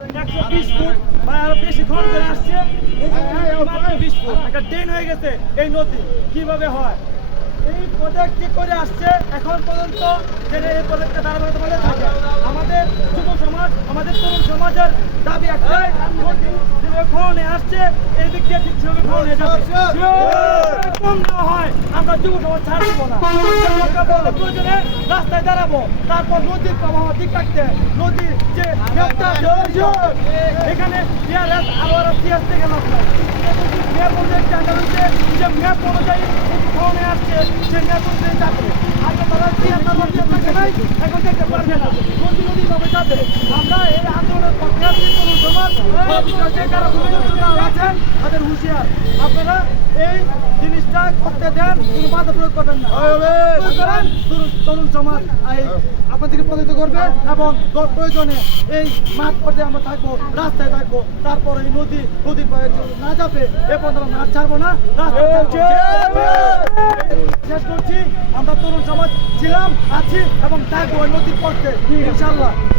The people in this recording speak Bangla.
120 ফুট বা আরো বেশি ঘন করে আসছে। মাত্র 20 ফুট একটা ড্রেন হয়ে গেছে এই নদী। কিভাবে হয় এই প্রজেক্ট যে করে আসছে এখন পর্যন্ত যে এই প্রজেক্টটা দাঁড়াতে বলে থাকে আমাদের যুব সমাজ আমাদের তরুণ সমাজের দাবি একটাই যেভাবে খননে আসছে এই দিক দিয়ে ঠিক সেভাবে খননে যাবে কম না হয় আমরা যুব সমাজ ছাড় দিব না। প্রয়োজনে রাস্তায় দাঁড়াবো তারপর নদীর প্রবাহ ঠিক রাখতে নদীর যে ম্যাপটা এখানে আবার ইতিহাস থেকে লাভ নাই ম্যাপ অনুযায়ী জানা হয়েছে যে ম্যাপ অনুযায়ী খননে আসছে সে ম্যাপ অনুযায়ী যাবে আগে তারা ইতিহাস থাকে নাই এখন দেখতে পারবে না নদী নদী ভাবে যাবে। আমরা এই আন্দোলনের পক্ষে আছি তরুণ সমাজ যারা ভূমিদস্যুরা আছেন তাদের হুঁশিয়ার আপনারা এই জিনিসটা করতে দেন কোনো বাধা প্রয়োগ করবেন না করেন তরুণ সমাজ আপনাদেরকে প্রতিনিধিত্ব করবে এবং প্রয়োজনে এই মাঠ পর্যায়ে আমরা থাকবো রাস্তায় থাকবো তারপর এই নদীর না যাবে এ পর্যন্ত আমরা মাঠ ছাড়বো না শেষ করছি আমরা তরুণ সমাজ ছিলাম আছি এবং থাকবো ওই নদীর পক্ষে ইনশাল্লাহ।